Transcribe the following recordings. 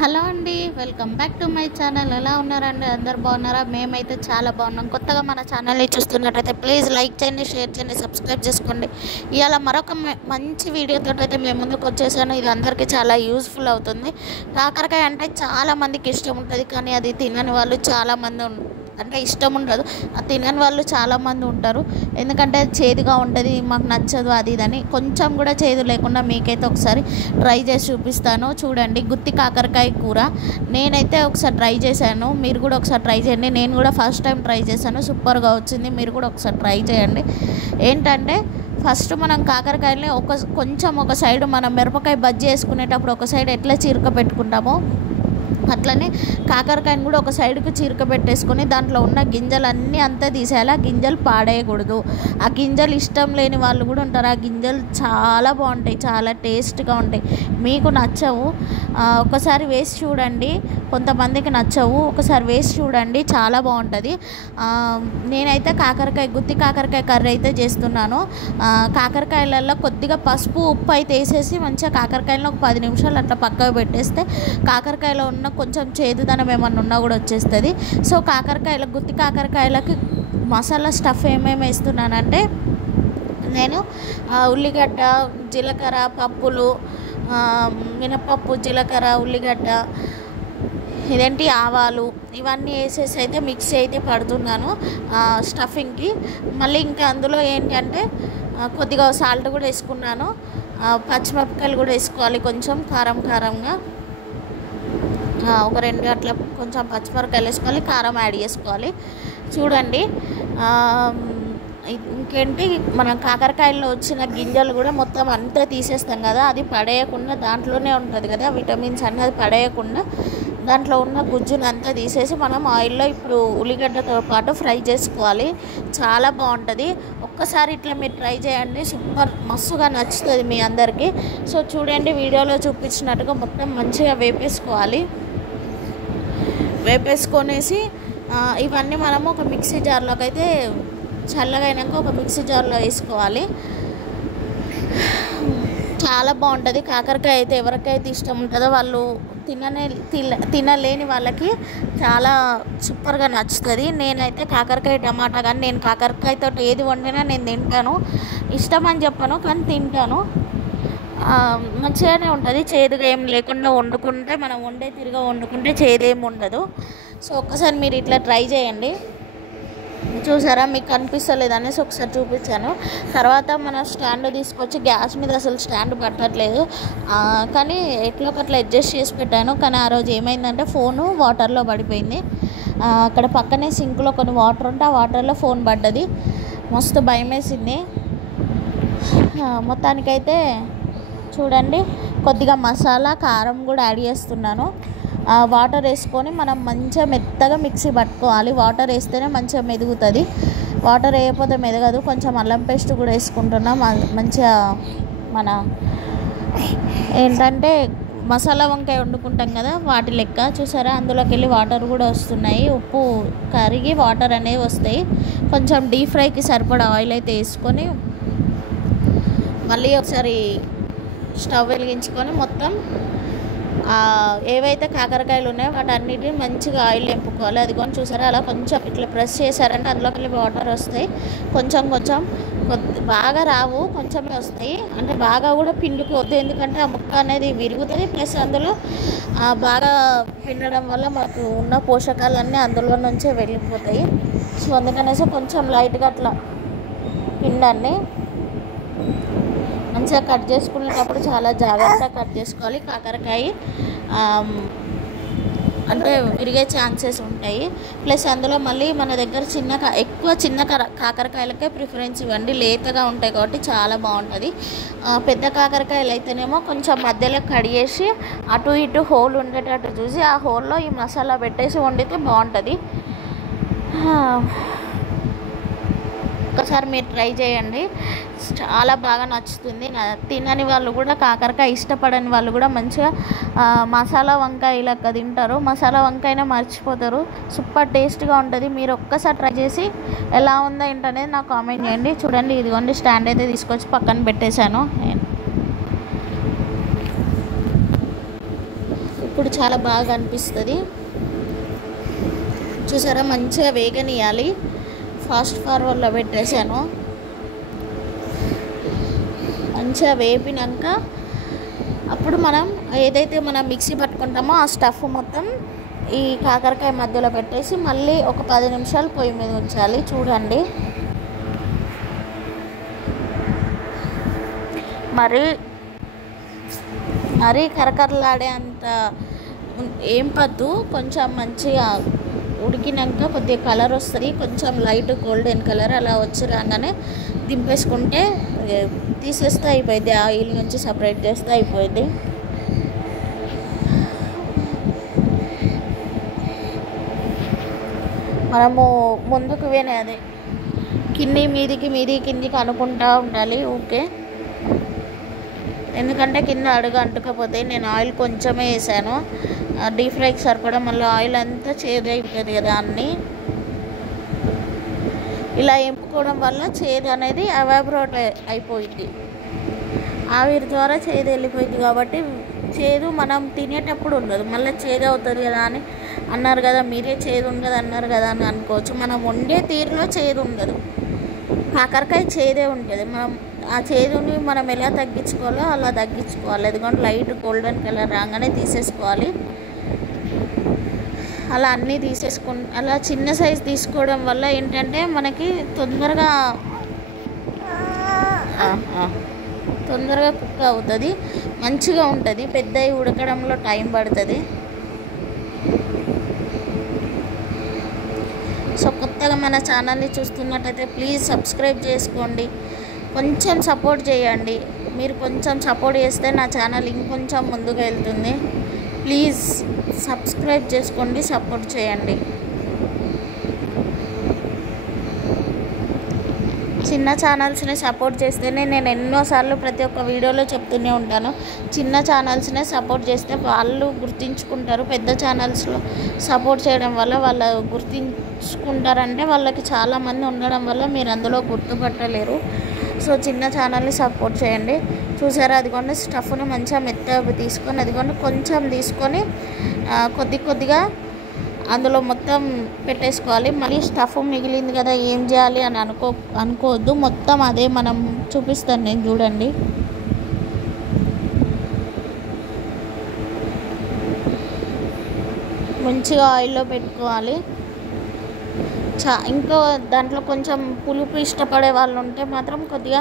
Hello అండి, welcome back to my channel. ఎలా ఉన్నారండి? అందరు బాగున్నారా? మేమైతే చాలా బాగున్నాం. కొత్తగా మన ఛానల్ని చూస్తున్నట్టయితే ప్లీజ్ లైక్ చేయండి, షేర్ చేయండి, సబ్స్క్రైబ్ చేసుకోండి. ఇవాళ మరొక మంచి వీడియోతో అయితే మేము ముందుకు వచ్చేసాను. ఇది అందరికీ చాలా యూస్ఫుల్ అవుతుంది. కాకరకాయ అంటే చాలామందికి ఇష్టం ఉంటుంది, కానీ అది తినని వాళ్ళు చాలామంది అంటే ఇష్టం ఉండదు. అది తినని వాళ్ళు చాలామంది ఉంటారు. ఎందుకంటే చేదుగా ఉంటుంది, మాకు నచ్చదు అది ఇదని. కొంచెం కూడా చేదు లేకుండా మీకైతే ఒకసారి ట్రై చేసి చూపిస్తాను. చూడండి, గుత్తి కాకరకాయ కూర నేనైతే ఒకసారి ట్రై చేశాను. మీరు కూడా ఒకసారి ట్రై చేయండి. నేను కూడా ఫస్ట్ టైం ట్రై చేశాను, సూపర్గా వచ్చింది. మీరు కూడా ఒకసారి ట్రై చేయండి. ఏంటంటే ఫస్ట్ మనం కాకరకాయలని కొంచెం ఒక సైడ్ మనం మిరపకాయ బజ్జీ వేసుకునేటప్పుడు ఒక సైడ్ ఎట్లా చీరక పెట్టుకుంటామో అట్లనే కాకరకాయని కూడా ఒక సైడ్కి చీరక పెట్టేసుకొని దాంట్లో ఉన్న గింజలన్నీ అంతా తీసేయాలి. ఆ గింజలు పాడేయకూడదు. ఆ గింజలు ఇష్టం లేని వాళ్ళు కూడా ఉంటారు. ఆ గింజలు చాలా బాగుంటాయి, చాలా టేస్ట్గా ఉంటాయి. మీకు నచ్చవు, ఒకసారి వేసి చూడండి. కొంతమందికి నచ్చవు, ఒకసారి వేసి చూడండి, చాలా బాగుంటుంది. నేనైతే గుత్తి కాకరకాయ కర్రీ అయితే చేస్తున్నాను. కాకరకాయలలో కొద్దిగా పసుపు ఉప్పు అయితే వేసేసి మంచిగా కాకరకాయలను ఒక 10 నిమిషాలు అట్లా పక్కకు పెట్టేస్తే కాకరకాయలో ఉన్న కొంచెం చేదుదనం ఏమన్నా ఉన్నా కూడా వచ్చేస్తుంది. సో గుత్తి కాకరకాయలకి మసాలా స్టఫ్ ఏమేమి వేస్తున్నానంటే నేను ఉల్లిగడ్డ, జీలకర్ర, పప్పులు, మినపప్పు, జీలకర్ర, ఉల్లిగడ్డ, ఆవాలు ఇవన్నీ వేసేసి అయితే మిక్సీ అయితే పడుతున్నాను స్టఫింగ్కి. మళ్ళీ ఇంకా అందులో ఏంటంటే కొద్దిగా సాల్ట్ కూడా వేసుకున్నాను. పచ్చిమిరపకాయలు కూడా వేసుకోవాలి, కొంచెం కారంగా ఒక 2 అట్లా కొంచెం పచ్చిమిరపకాయలు వేసుకోవాలి, కారం యాడ్ చేసుకోవాలి. చూడండి, ఇంకేంటి, మనం కాకరకాయల్లో వచ్చిన గింజలు కూడా మొత్తం అంతా తీసేస్తాం కదా, అది పడేయకుండా దాంట్లోనే ఉంటుంది కదా విటమిన్స్ అన్నీ, అది పడేయకుండా దాంట్లో ఉన్న గుజ్జుని అంతా తీసేసి మనం ఆయిల్లో ఇప్పుడు ఉల్లిగడ్డతో పాటు ఫ్రై చేసుకోవాలి. చాలా బాగుంటుంది. ఒక్కసారి ఇట్లా మీరు ట్రై చేయండి, సూపర్ మస్తుగా నచ్చుతుంది మీ అందరికీ. సో చూడండి, వీడియోలో చూపించినట్టుగా మొత్తం మంచిగా వేపేసుకొనేసి ఇవన్నీ మనము ఒక మిక్సీ జార్లోకి అయితే చల్లగా అయినాక ఒక మిక్సీ జార్లో వేసుకోవాలి. చాలా బాగుంటుంది. కాకరకాయ అయితే ఎవరికైతే ఇష్టం ఉంటుందో వాళ్ళు తినలేని వాళ్ళకి చాలా సూపర్గా నచ్చుతుంది. నేనైతే కాకరకాయ టమాటా కానీ నేను కాకరకాయతో ఏది వండినా నేను తింటాను. ఇష్టం అని చెప్పను, కానీ తింటాను. మంచిగానే ఉంటుంది. చేదుగా ఏం లేకుండా వండుకుంటే, మనం తిరిగా వండుకుంటే చేదేమి ఉండదు. సో ఒక్కసారి మీరు ఇట్లా ట్రై చేయండి. చూసారా, మీకు కనిపిస్తలేదు అనేసి ఒకసారి చూపించాను. తర్వాత మన స్టాండ్ తీసుకొచ్చి గ్యాస్ మీద అసలు స్టాండ్ పట్టట్లేదు, కానీ ఎట్లా ఒకట్లా అడ్జస్ట్ చేసి పెట్టాను. కానీ ఆ రోజు ఏమైందంటే ఫోను వాటర్లో పడిపోయింది. అక్కడ పక్కనే సింక్లో కొన్ని వాటర్ ఉంటే ఆ వాటర్లో ఫోన్ పడ్డది. మస్తు భయం వేసింది. మొత్తానికైతే చూడండి, కొద్దిగా మసాలా, కారం కూడా యాడ్ చేస్తున్నాను. వాటర్ వేసుకొని మనం మంచిగా మెత్తగా మిక్సీ పట్టుకోవాలి. వాటర్ వేస్తేనే మంచిగా మెదుగుతుంది, వాటర్ వేయకపోతే మెదగదు. కొంచెం అల్లం పేస్ట్ కూడా వేసుకుంటున్నాం. మంచిగా మన ఏంటంటే మసాలా వంకాయ వండుకుంటాం కదా వాటి లెక్క. చూసారా, అందులోకి వెళ్ళి వాటర్ కూడా వస్తున్నాయి. ఉప్పు కరిగి వాటర్ అనేవి వస్తాయి. కొంచెం డీప్ ఫ్రైకి సరిపడా ఆయిల్ అయితే వేసుకొని మళ్ళీ ఒకసారి స్టవ్ వెలిగించుకొని మొత్తం ఏవైతే కాకరకాయలు ఉన్నాయో వాటన్నిటిని మంచిగా ఆయిల్ నింపుకోవాలి. అది కొన్ని చూసారా, అలా కొంచెం ఇట్లా ప్రెస్ చేశారంటే అందులోకి వెళ్ళి వాటర్ వస్తాయి. కొంచెం బాగా రావు, కొంచెమే వస్తాయి. అంటే బాగా కూడా పిండుకోవద్దు, ఎందుకంటే ఆ ముక్క అనేది విరుగుతుంది. ప్లస్ అందులో బాగా పిండడం వల్ల మాకు ఉన్న పోషకాలన్నీ అందులో నుంచే వెళ్ళిపోతాయి. సో అందుకనేసి కొంచెం లైట్గా అట్లా పిండండి. మంచిగా కట్ చేసుకునేటప్పుడు చాలా జాగ్రత్తగా కట్ చేసుకోవాలి. కాకరకాయ అంటే విరిగే ఛాన్సెస్ ఉంటాయి. ప్లస్ అందులో మళ్ళీ మన దగ్గర ఎక్కువ చిన్న కాకరకాయలకే ప్రిఫరెన్స్ ఇవ్వండి, లేతగా ఉంటాయి కాబట్టి చాలా బాగుంటుంది. పెద్ద కాకరకాయలు అయితేనేమో కొంచెం మధ్యలో కడిగేసి అటు ఇటు హోల్ ఉండేటట్టు చూసి ఆ హోల్లో ఈ మసాలా పెట్టేసి వండితే బాగుంటుంది. ఒకసారి మీరు ట్రై చేయండి, చాలా బాగా నచ్చుతుంది. తినని వాళ్ళు కూడా, కాకరకాయ ఇష్టపడని వాళ్ళు కూడా మంచిగా మసాలా వంకాయ లెక్క తింటారు. మసాలా వంకాయనే మర్చిపోతారు. సూపర్ టేస్ట్గా ఉంటుంది. మీరు ఒక్కసారి ట్రై చేసి ఎలా ఉందో ఏంటనేది నాకు కామెంట్ చేయండి. చూడండి, ఇదిగోండి స్టాండ్ అయితే తీసుకొచ్చి పక్కన పెట్టేశాను. అప్పుడు చాలా బాగా అనిపిస్తుంది. చూసారా, మంచిగా వేగనియాలి. ఫాస్ట్ ఫార్వర్డ్లో పెట్టేశాను. మంచిగా వేపినాక అప్పుడు మనం ఏదైతే మనం మిక్సీ పట్టుకుంటామో ఆ స్టఫ్ మొత్తం ఈ కాకరకాయ మధ్యలో పెట్టేసి మళ్ళీ ఒక 10 నిమిషాలు పొయ్యి మీద ఉంచాలి. చూడండి, మరీ కరకరలాడే అంత ఏం పద్దు. కొంచెం మంచిగా ఉడికినాక కొద్దిగా కలర్ వస్తుంది, కొంచెం లైట్ గోల్డెన్ కలర్ అలా వచ్చి రాగానే దింపేసుకుంటే తీసేస్తే అయిపోయింది. ఆయిల్ నుంచి సపరేట్ చేస్తే అయిపోయింది. మనము ముందుకు అదే మీదికి కిందికి అనుకుంటూ ఉండాలి ఓకే, ఎందుకంటే కింద అడుగు అంటుకపోతే. నేను ఆయిల్ కొంచెమే వేసాను, డీప్ ఫ్రైకి సరిపడా, మళ్ళీ ఆయిల్ అంతా చేదు అయిపోతుంది కదా అన్నీ. ఇలా ఎంపుకోవడం వల్ల చేదు అనేది ఎవాపరేట్ అయిపోయింది, ఆవిరి ద్వారా చేదు వెళ్ళిపోయింది. కాబట్టి చేదు మనం తినేటప్పుడు ఉండదు, మళ్ళీ చేదు అవుతుంది కదా అని అన్నారు కదా, మీరే చేదు ఉండదు అన్నారు కదా అని అనుకోవచ్చు. మనం వండే తీరులో చేదు ఉండదు, కాకరకాయ చేదే ఉంటుంది. మనం ఆ చేదుని మనం ఎలా తగ్గించుకోవాలో అలా తగ్గించుకోవాలి. ఎందుకంటే లైట్ గోల్డెన్ కలర్ రాగానే తీసేసుకోవాలి. అలా అన్నీ అలా చిన్న సైజు తీసుకోవడం వల్ల ఏంటంటే మనకి తొందరగా కుక్ అవుతుంది, మంచిగా ఉంటుంది. పెద్దవి ఉడకడంలో టైం పడుతుంది. సో కొత్తగా మన ఛానల్ని చూస్తున్నట్టయితే ప్లీజ్ సబ్స్క్రైబ్ చేసుకోండి, కొంచెం సపోర్ట్ చేయండి. మీరు కొంచెం సపోర్ట్ చేస్తే నా ఛానల్ ఇంకొంచెం ముందుకు వెళ్తుంది. ప్లీజ్ సబ్స్క్రైబ్ చేసుకోండి, సపోర్ట్ చేయండి. చిన్న ఛానల్స్ని సపోర్ట్ చేస్తేనే, నేను ఎన్నోసార్లు ప్రతి ఒక్క వీడియోలో చెప్తూనే ఉంటాను, చిన్న ఛానల్స్నే సపోర్ట్ చేస్తే వాళ్ళు గుర్తించుకుంటారు. పెద్ద ఛానల్స్లో సపోర్ట్ చేయడం వల్ల వాళ్ళు గుర్తించుకుంటారంటే వాళ్ళకి చాలామంది ఉండడం వల్ల మీరు అందులో గుర్తుపట్టలేరు. సో చిన్న ఛానల్ని సపోర్ట్ చేయండి. చూసారా, అదిగోండి స్టఫ్ని మంచిగా మెత్తగా తీసుకొని, అదిగోండి కొంచెం తీసుకొని కొద్దిగా అందులో మొత్తం పెట్టేసుకోవాలి. మళ్ళీ స్టఫ్ మిగిలింది కదా ఏం చేయాలి అని అనుకోవద్దు, మొత్తం అదే మనం చూపిస్తాను నేను. చూడండి, మంచిగా ఆయిల్లో పెట్టుకోవాలి. ఇంకో దాంట్లో కొంచెం పులుపు ఇష్టపడే వాళ్ళు ఉంటే మాత్రం కొద్దిగా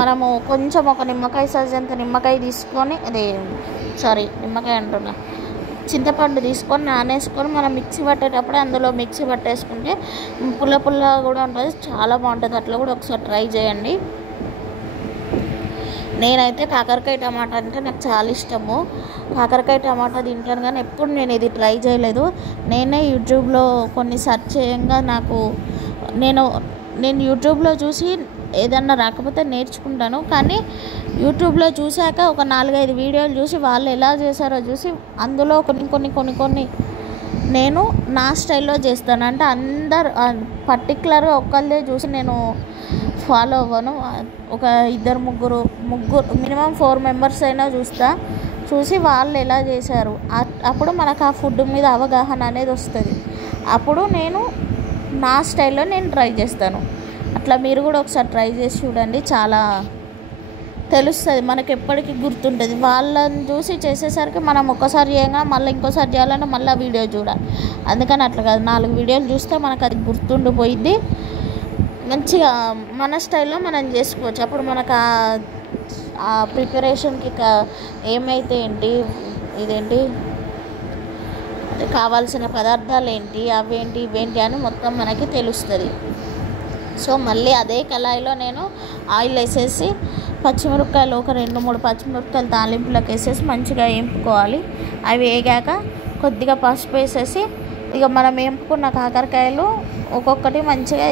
మనము కొంచెం ఒక నిమ్మకాయ సైజ్ అంత నిమ్మకాయ తీసుకొని, నిమ్మకాయ అంటున్నా, చింతపండు తీసుకొని నానేసుకొని మనం మిక్సీ పట్టేటప్పుడు అందులో మిక్సీ పట్టేసుకుంటే పుల్ల కూడా ఉంటుంది, చాలా బాగుంటుంది. అట్లా కూడా ఒకసారి ట్రై చేయండి. నేనైతే కాకరకాయ టమాటా అంటే నాకు చాలా ఇష్టము, కాకరకాయ టమాటా తింటాను, కానీ ఎప్పుడు నేను ఇది ట్రై చేయలేదు. నేనే యూట్యూబ్లో కొన్ని సెర్చ్ చేయంగా నేను యూట్యూబ్లో చూసి ఏదన్నా రాకపోతే నేర్చుకుంటాను. కానీ యూట్యూబ్లో చూశాక ఒక 4-5 వీడియోలు చూసి వాళ్ళు ఎలా చేశారో చూసి అందులో కొన్ని నేను నా స్టైల్లో చేస్తాను. అంటే అందరు పర్టికులర్గా ఒక్కళ్ళదే చూసి నేను ఫాలో అవ్వను. ఒక 2-3 మినిమం 4 మెంబర్స్ అయినా చూసి వాళ్ళు ఎలా చేశారు, అప్పుడు మనకు ఆ ఫుడ్ మీద అవగాహన అనేది వస్తుంది. అప్పుడు నేను నా స్టైల్లో నేను ట్రై చేస్తాను. అట్లా మీరు కూడా ఒకసారి ట్రై చేసి చూడండి, చాలా తెలుస్తుంది, మనకు ఎప్పటికీ గుర్తుంటుంది. వాళ్ళని చూసి చేసేసరికి మనం ఒక్కసారి చేయంగా మళ్ళీ ఇంకోసారి చేయాలంటే మళ్ళీ వీడియో చూడాలి. అందుకని అట్లా కాదు, 4 వీడియోలు చూస్తే మనకు అది గుర్తుండిపోయింది. మంచిగా మన స్టైల్లో మనం చేసుకోవచ్చు. అప్పుడు మనకు ఆ ప్రిపరేషన్కి ఏమైతే ఇదేంటి కావాల్సిన పదార్థాలు ఏంటి, ఇవేంటి అని మొత్తం మనకి తెలుస్తుంది. సో మళ్ళీ అదే కళాయిలో నేను ఆయిల్ వేసేసి పచ్చిమిరపకాయలు ఒక 2-3 పచ్చిమిరపకాయలు తాలింపులకు వేసేసి మంచిగా వేపుకోవాలి. అవి వేగాక కొద్దిగా పసుపు వేసేసి ఇక మనం వేపుకున్న కాకరకాయలు ఒక్కొక్కటి మంచిగా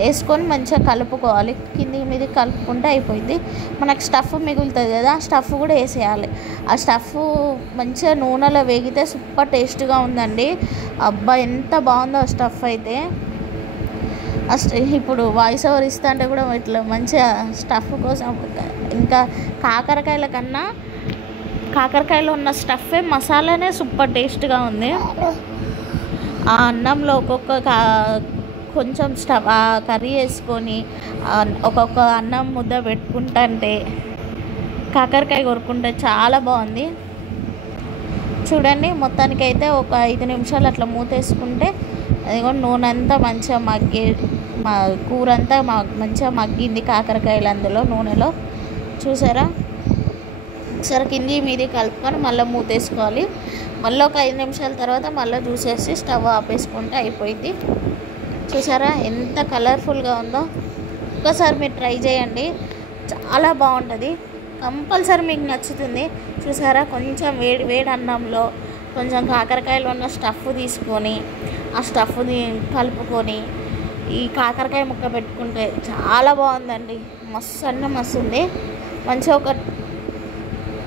వేసుకొని మంచిగా కలుపుకోవాలి. కింది మీద కలుపుకుంటే అయిపోయింది. మనకు స్టఫ్ మిగులుతుంది కదా, ఆ స్టఫ్ కూడా వేసేయాలి. ఆ స్టఫ్ మంచిగా నూనెలో వేగితే సూపర్ టేస్ట్గా ఉందండి. అబ్బా ఎంత బాగుందో ఆ స్టఫ్ అయితే. ఇప్పుడు వాయిస్ ఓవర్ ఇస్తా అంటే కూడా ఇట్లా మంచిగా స్టఫ్ కోసం ఇంకా కాకరకాయల కన్నా కాకరకాయలో ఉన్న స్టఫే మసాలానే సూపర్ టేస్ట్గా ఉంది. ఆ అన్నంలో కొంచెం స్టఫ్ కర్రీ వేసుకొని ఒక్కొక్క అన్నం ముద్ద పెట్టుకుంటే కాకరకాయ కొరుకుంటే చాలా బాగుంది. చూడండి, మొత్తానికైతే ఒక 5 నిమిషాలు అట్లా మూతేసుకుంటే అదిగో నూనె అంతా మంచిగా కూర అంతా మంచిగా మగ్గింది కాకరకాయలు అందులో నూనెలో. చూసారా, ఒకసారి కింది మీది కలుపుకొని మళ్ళీ మూతేసుకోవాలి. మళ్ళీ ఒక 5 నిమిషాల తర్వాత మళ్ళీ చూసేసి స్టవ్ ఆపేసుకుంటే అయిపోయింది. చూసారా ఎంత కలర్ఫుల్గా ఉందో. ఒక్కసారి మీరు ట్రై చేయండి, చాలా బాగుంటుంది. కంపల్సరీ మీకు నచ్చుతుంది. చూసారా, కొంచెం వేడి అన్నంలో కొంచెం కాకరకాయలో ఉన్న స్టఫ్ తీసుకొని ఆ స్టఫ్ని కలుపుకొని ఈ కాకరకాయ ముక్క పెట్టుకుంటే చాలా బాగుందండి. మస్తు ఉంది. మంచిగా ఒక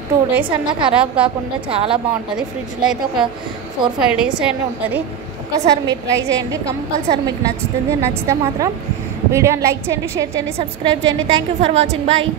2 డేస్ అన్నా ఖరాబ్ కాకుండా చాలా బాగుంటుంది. ఫ్రిడ్జ్లో అయితే ఒక 4-5 డేస్ అయినా ఉంటుంది. ఒక్కసారి మీరు ట్రై చేయండి, కంపల్సరీ మీకు నచ్చుతుంది. నచ్చితే మాత్రం వీడియోని లైక్ చేయండి, షేర్ చేయండి, సబ్స్క్రైబ్ చేయండి. Thank you for watching. Bye.